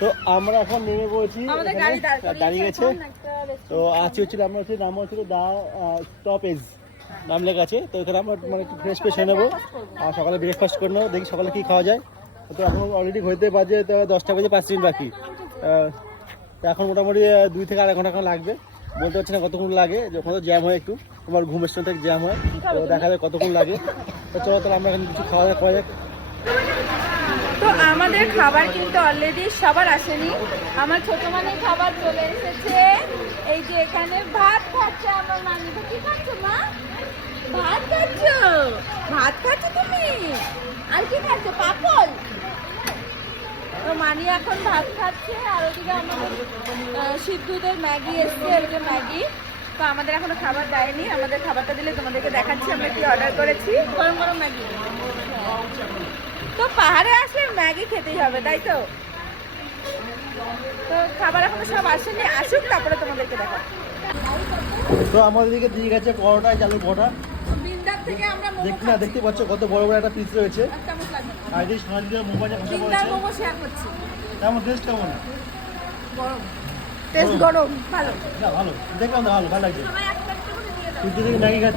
তো আমরা এখন নেমে পড়েছি, দাঁড়িয়ে গেছে। তো আজকে হচ্ছিল আমরা হচ্ছে নাম হচ্ছিল দা টপেজ নাম লেখা আছে। তো এখানে আমরা মানে একটু ফ্রেশ ফ্রেশ হয়ে নেবো আর সকালে ব্রেকফাস্ট করে নেবো। দেখি সকালে কী খাওয়া যায়। তো এখন অলরেডি হইতে বাজে তো 10টা বাজে 5 মিনিট বাকি। তো এখন মোটামুটি 2 থেকে আড়াই ঘন্টা এখন লাগবে, বলতে পারছি না কতক্ষণ লাগে। যখন তো জ্যাম হয় একটু, তোমার ঘুম স্টেশন থেকে জ্যাম হয়, তো দেখা যায় কতক্ষণ লাগে। তো চলো তাহলে আমরা এখন কিছু খাওয়া দাওয়া করা যাক। তো আমাদের খাবার কিন্তু অলরেডি সবার আসেনি। আমার ছোট মানের খাবার চলে এসেছে। এই যে এখানে ভাত খাচ্ছে আমার মানি। কি খাচ্ছ মা? ভাত খাচ্ছ? ভাত খাচ্ছ তুমি? আর কি খাচ্ছ? পাপড়? তো মানি এখন ভাত খাচ্ছে। আর ওদিকে আমাদের সিদ্ধুদের ম্যাগি এসছে, এই যে ম্যাগি। তো আমাদের এখনো খাবার দেয়নি, আমাদের খাবারটা দিলে তোমাদেরকে দেখাচ্ছি আমরা কি অর্ডার করেছি। গরম গরম ম্যাগি। তো পাহাড়ে আসলে ম্যাগি খেতেই হবে, তাই তো? তো খাবার এখনো সব আসেনি, আসুক তারপরে তোমাদেরকে দেখাবো। তো আমাদের দিকে দিয়ে গেছে পরোটা, চালু পরোটা। বিন্দার থেকে আমরা দেখতে পাচ্ছ কত বড় বড় একটা পিস রয়েছে। চামচ লাগবে। আর এই সোনালির মোবাইলে ভাষা বিন্দার বলেছে মোমো শেয়ার করছি। কেমন টেস্ট, কেমন? গরম টেস্ট, গরম ভালো। না ভালো, দেখলাম না, ভালো লাগছে। সবাই একটা একটা করে নিয়ে যাও। কিন্তু ম্যাগি খাচ্ছে।